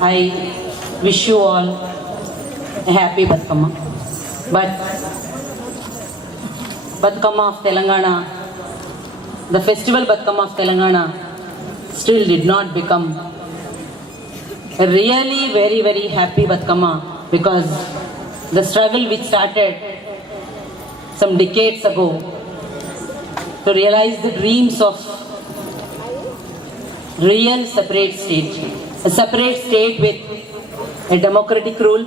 I wish you all a happy Batkama. But Batkama of Telangana, the festival Batkama of Telangana still did not become a really very, very happy Batkama, because the struggle which started some decades ago to realize the dreams of real separate state, a separate state with a democratic rule,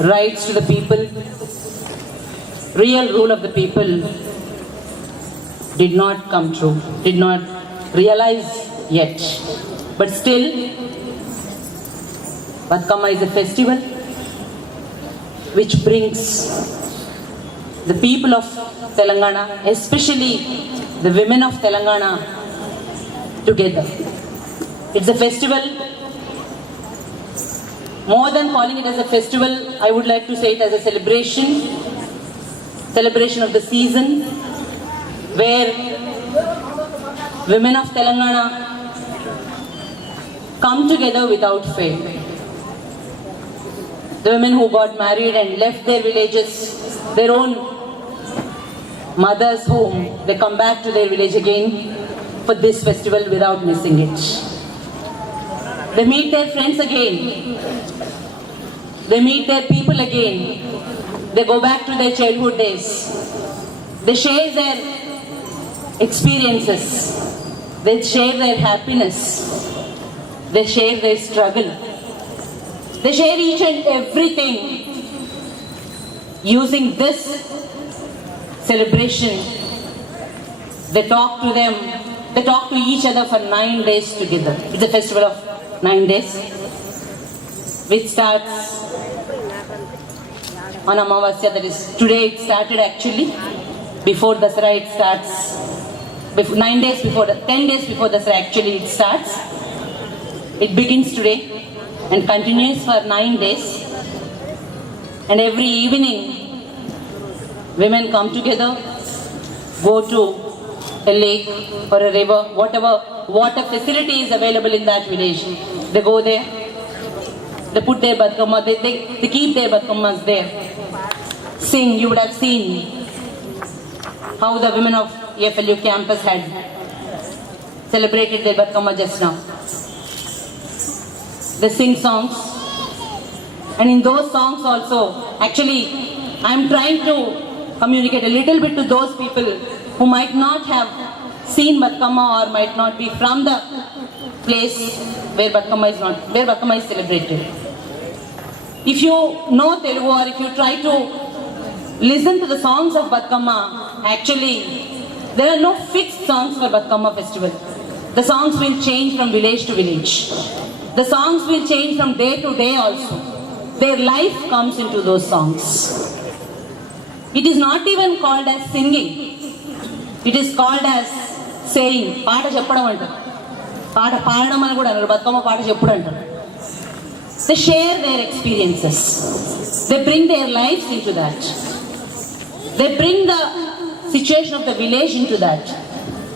rights to the people, real rule of the people, did not come true, did not realize yet. But still, Batkama is a festival which brings the people of Telangana, especially the women of Telangana, together. It's a festival. More than calling it as a festival, I would like to say it as a celebration of the season, where women of Telangana come together without fear. The women who got married and left their villages, their own mother's home, they come back to their village again for this festival without missing it. They meet their friends again. They meet their people again. They go back to their childhood days. They share their experiences. They share their happiness. They share their struggle. They share each and everything using this celebration. They talk to them. They talk to each other for 9 days together. It's a festival of 9 days, which starts on Amavasya, that is today. It started actually before Dasara. It starts 9 days before, 10 days before Dasara actually it starts. It begins today and continues for 9 days. And every evening, women come together, go to a lake or a river, whatever water facility is available in that village. They go there, they put their Batkama, they keep their Batkamas there. Sing. You would have seen how the women of EFLU campus had celebrated their Batkama just now. They sing songs, and in those songs also, actually, I am trying to communicate a little bit to those people who might not have seen Batkama or might not be from the place where Batkama is celebrated. If you know Telugu or if you try to listen to the songs of Batkama, actually, there are no fixed songs for Batkama festival. The songs will change from village to village. The songs will change from day to day also. Their life comes into those songs. It is not even called as singing. It is called as saying. Paata cheppadam antaru. Paata paadam ani kuda antaru. Batkama paata cheppudu antaru. They share their experiences. They bring their lives into that. They bring the situation of the village into that.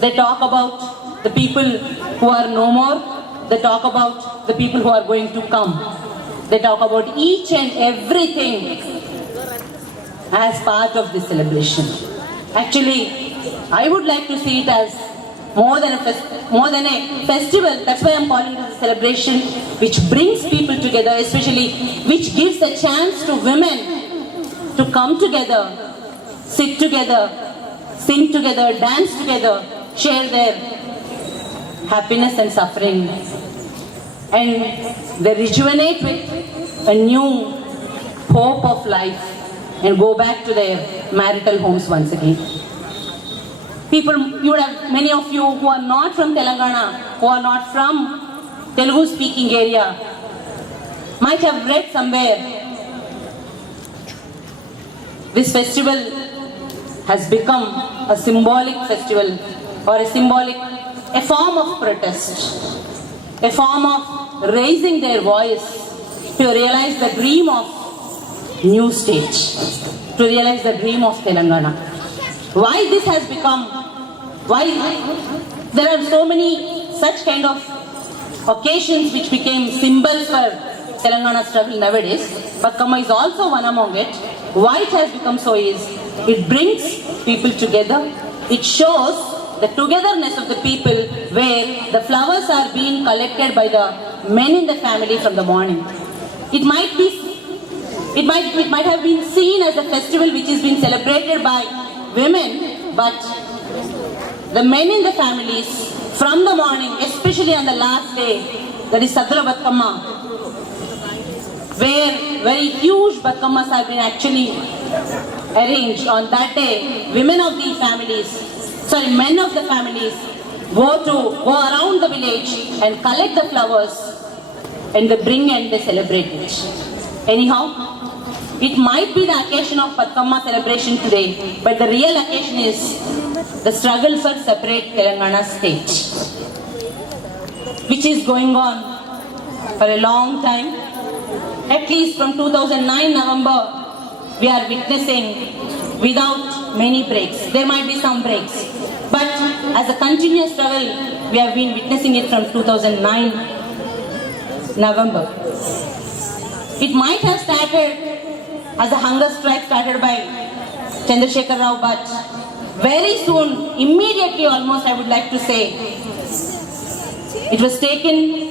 They talk about the people who are no more. They talk about the people who are going to come. They talk about each and everything as part of this celebration. Actually, I would like to see it as more than a festival. That's why I'm calling it a celebration which brings people together, especially which gives a chance to women to come together, sit together, sing together, dance together, share their happiness and suffering, and they rejuvenate with a new hope of life and go back to their marital homes once again. People, you would have many of you who are not from Telangana, who are not from Telugu speaking area, might have read somewhere this festival has become a symbolic festival or a form of protest, a form of raising their voice to realize the dream of new state, to realize the dream of Telangana. Why this has become, why there are so many such kind of occasions which became symbols for Telangana struggle nowadays. Batkama is also one among it. Why it has become so is, it brings people together. It shows the togetherness of the people, where the flowers are being collected by the men in the family from the morning. It might have been seen as a festival which is being celebrated by women, but the men in the families from the morning, especially on the last day, that is Saddula Batkama, where very huge Batkamas have been actually arranged on that day. Men of the families go around the village and collect the flowers, and they bring and they celebrate it. Anyhow, it might be the occasion of Batkama celebration today, but the real occasion is the struggle for separate Telangana state, which is going on for a long time. At least from 2009 November, we are witnessing without many breaks. There might be some breaks, but as a continuous struggle, we have been witnessing it from 2009 November. It might have started as a hunger strike started by Chandrasekhar Rao, but very soon, immediately almost, I would like to say, it was taken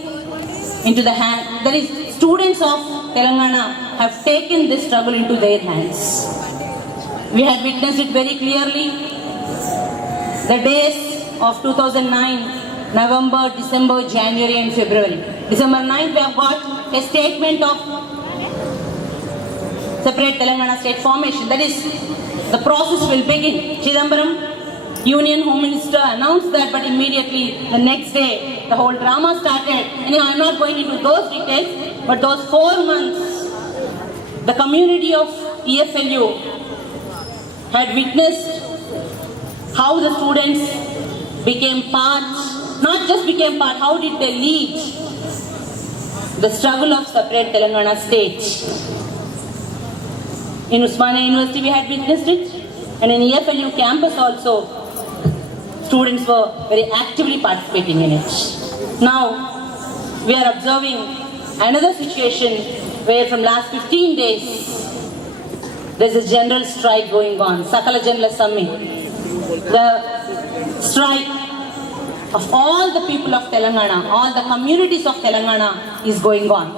into the hand. That is, students of Telangana have taken this struggle into their hands. We had witnessed it very clearly. The days of 2009, November, December, January and February. December 9th, we have got a statement of separate Telangana state formation. That is, the process will begin. Chidambaram, Union Home Minister, announced that, but immediately the next day, the whole drama started. And I am not going into those details, but those 4 months, the community of EFLU had witnessed how the students became part, not just became part, how did they lead the struggle of separate Telangana state. In Usmania University we had witnessed it, and in EFLU campus also, students were very actively participating in it. Now, we are observing another situation where from last 15 days, there is a general strike going on, Sakala Janla Sammi. The strike of all the people of Telangana, all the communities of Telangana is going on.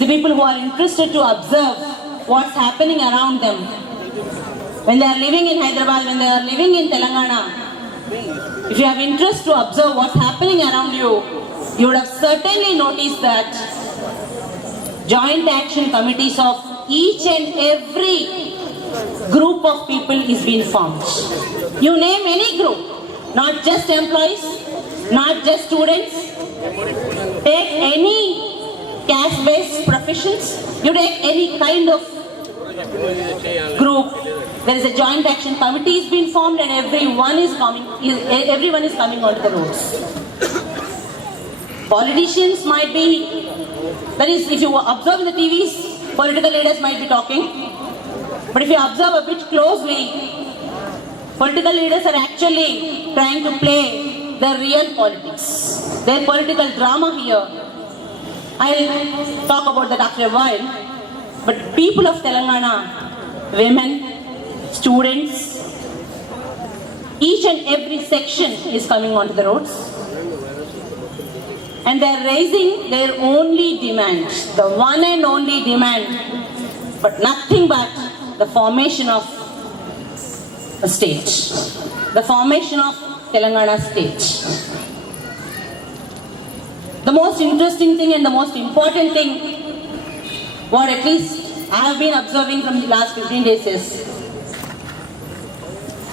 The people who are interested to observe what's happening around them, when they are living in Hyderabad, when they are living in Telangana, if you have interest to observe what's happening around you, you would have certainly noticed that joint action committees of each and every group of people is being formed. You name any group, not just employees, not just students, take any caste-based professions, you take any kind of group, there is a joint action committee is being formed, and everyone is coming onto the roads. Politicians might be, that is, if you observe in the TVs, political leaders might be talking, but if you observe a bit closely, political leaders are actually trying to play their real politics, their political drama here. I'll talk about that after a while. But people of Telangana, women, students, each and every section is coming onto the roads. And they are raising their only demand, the one and only demand, but nothing but the formation of a state, the formation of Telangana state. The most interesting thing and the most important thing, what at least I have been observing from the last 15 days is,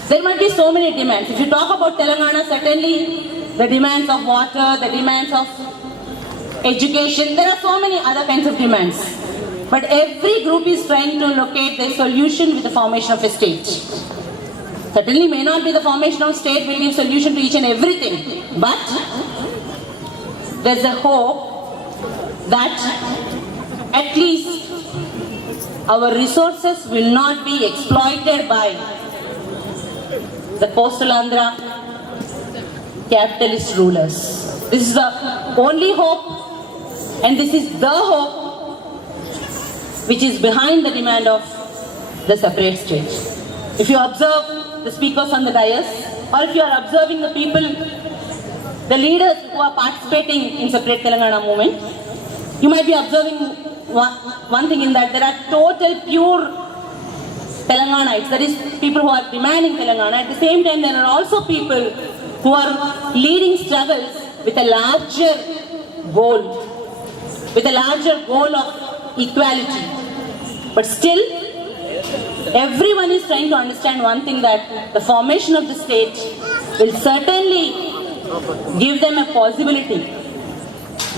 there might be so many demands. If you talk about Telangana, certainly the demands of water, the demands of education, there are so many other kinds of demands. But every group is trying to locate the solution with the formation of a state. Certainly may not be the formation of state will give solution to each and everything, but there's a hope that at least our resources will not be exploited by the coastal Andhra capitalist rulers. This is the only hope, and this is the hope which is behind the demand of the separate state. If you observe the speakers on the dais, or if you are observing the people, the leaders who are participating in separate Telangana movement, you might be observing one thing in that there are total pure Telanganites, that is people who are demanding Telangana. At the same time, there are also people who are leading struggles with a larger goal of equality. But still, everyone is trying to understand one thing, that the formation of the state will certainly give them a possibility,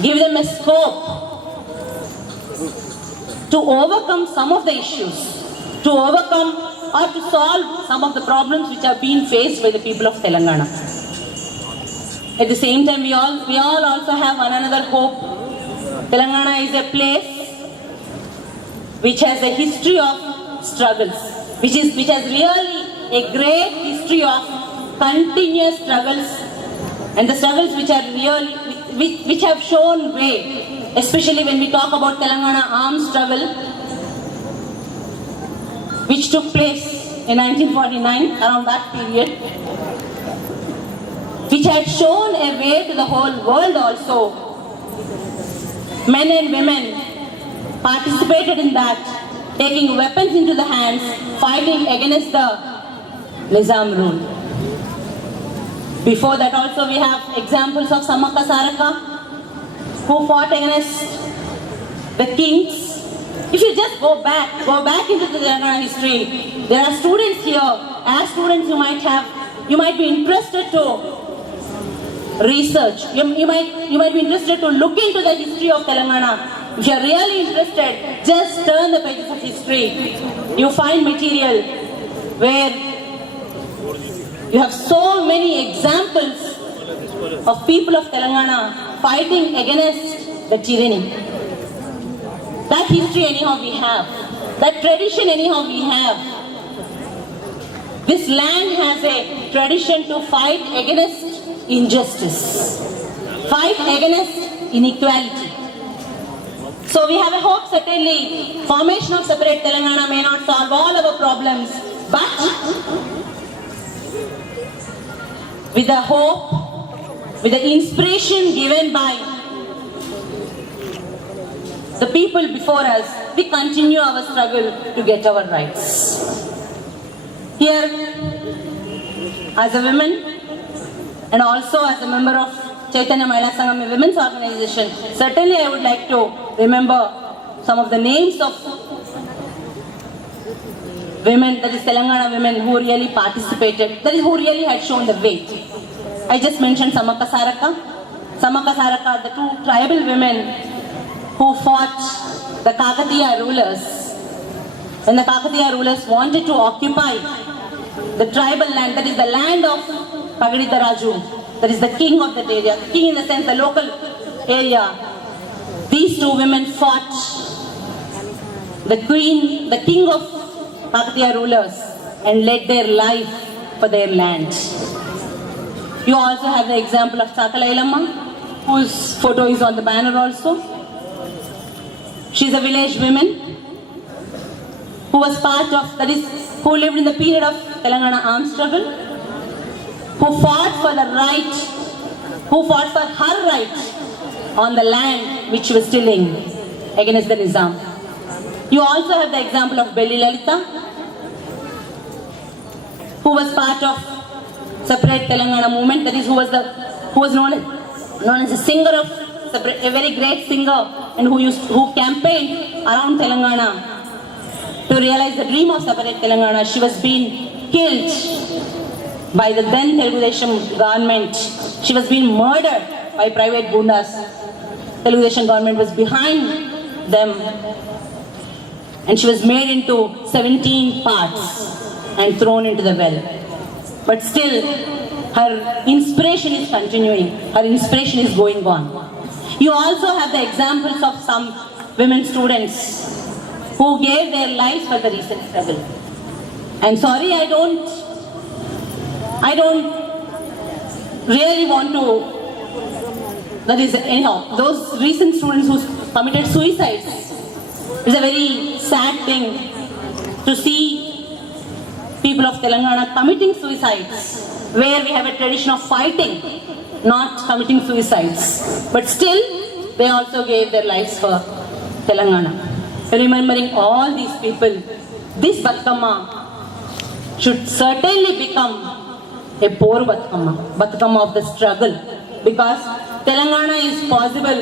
give them a scope to overcome some of the issues, to overcome or to solve some of the problems which are being faced by the people of Telangana. At the same time, we all also have one another hope. Telangana is a place which has a history of struggles, which has really a great history of continuous struggles, and the struggles which are really which have shown way, especially when we talk about Telangana armed struggle, which took place in 1949, around that period, which had shown a way to the whole world also. Men and women participated in that, taking weapons into the hands, fighting against the Nizam rule. Before that also we have examples of Samakka Saraka, who fought against the kings. If you just go back into the Telangana history, there are students here, as students you might be interested to research, you might be interested to look into the history of Telangana. If you are really interested, just turn the pages of history. You find material where you have so many examples of people of Telangana fighting against the tyranny. That history anyhow we have. That tradition anyhow we have. This land has a tradition to fight against injustice, fight against inequality. So we have a hope, certainly, formation of separate Telangana may not solve all our problems, but with the hope, with the inspiration given by the people before us, we continue our struggle to get our rights. Here, as a woman, and also as a member of Chaitanya Mahila Sangam, a women's organization, certainly I would like to remember some of the names of women, that is Telangana women, who really participated, that is who really had shown the way. I just mentioned Samakka Saraka. Samakka Saraka are the two tribal women who fought the Kakatiya rulers. When the Kakatiya rulers wanted to occupy the tribal land, that is the land of Pagadita Raju, that is the king of that area, king in the sense the local area. These two women fought the king of Kakatiya rulers, and led their life for their land. You also have the example of Sakala Ilamma, whose photo is on the banner also. She is a village woman who was part of, that is, who lived in the period of Telangana armed struggle, who fought for the right, who fought for her right on the land which she was tilling against the Nizam. You also have the example of Belli Lalita, who was part of separate Telangana movement, that is, who was known as a singer of separate, a very great singer, and who campaigned around Telangana to realize the dream of separate Telangana. She was being killed by the then Telugu Desam government. She was being murdered by private gundas. Telugu Desam government was behind them, and she was made into 17 parts and thrown into the well. But still, her inspiration is continuing. Her inspiration is going on. You also have the examples of some women students who gave their lives for the recent struggle. I'm sorry, I don't really want to that is anyhow, those recent students who committed suicides, it's a very sad thing to see people of Telangana committing suicides, where we have a tradition of fighting, not committing suicides. But still, they also gave their lives for Telangana. Remembering all these people, this Batkama should certainly become a poor Batkama of the struggle, because Telangana is possible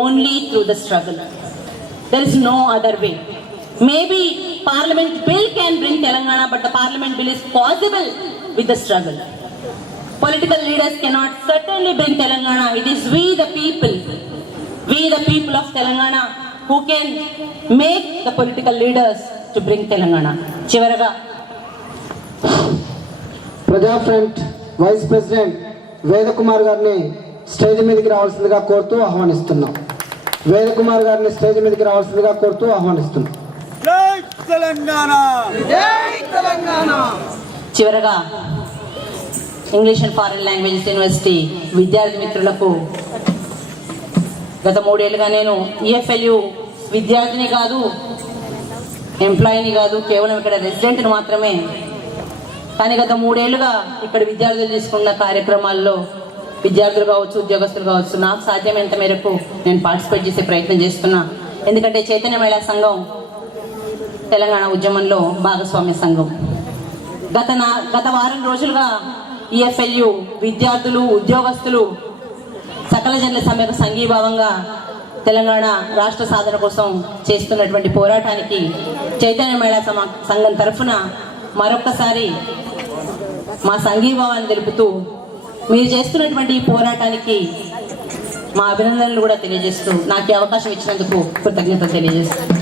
only through the struggle. There is no other way. Maybe Parliament bill can bring Telangana, but the Parliament bill is possible with the struggle. Political leaders cannot certainly bring Telangana. It is we the people of Telangana who can make the political leaders to bring Telangana. Chivaraga, ప్రజా front vice president Vedakumar గారిని stage మీదకి రావాల్సిందిగా కోరుతూ ఆహ్వానిస్తున్నాం. వేదకుమార్ గారిని stage మీదకి రావాల్సిందిగా కోరుతూ ఆహ్వానిస్తున్నాం. జై తెలంగాణ, జై తెలంగాణ. చివరగా English and foreign languages university విద్యార్థి మిత్రులకు గత 3 ఏళ్ళుగా నేను EFLU విద్యార్థిని కాదు, ఎంప్లాయీని కాదు, కేవలం ఇక్కడ రెసిడెంట్ని మాత్రమే. కానీ గత 3 ఏళ్ళుగా ఇక్కడ విద్యార్థులు తీసుకున్న కార్యక్రమాల్లో విద్యార్థులు కావచ్చు, ఉద్యోగస్తులు కావచ్చు, నాకు సాధ్యమైనంత మేరకు నేను పార్టిసిపేట్ చేసే ప్రయత్నం చేస్తున్నా. ఎందుకంటే చైతన్య మహిళా సంఘం తెలంగాణ ఉద్యమంలో భాగస్వామ్య సంఘం. గత వారం రోజులుగా EFLU విద్యార్థులు, ఉద్యోగస్తులు సకల జనుల సమ్మెకు సంఘీభావంగా తెలంగాణ రాష్ట్ర సాధన కోసం చేస్తున్నటువంటి పోరాటానికి చైతన్య మహిళా సంఘం తరఫున మరొక్కసారి మా సంఘీభావాన్ని తెలుపుతూ, మీరు చేస్తున్నటువంటి ఈ పోరాటానికి మా అభినందనలు కూడా తెలియజేస్తూ, నాకు ఈ అవకాశం ఇచ్చినందుకు కృతజ్ఞతలు తెలియజేస్తాను.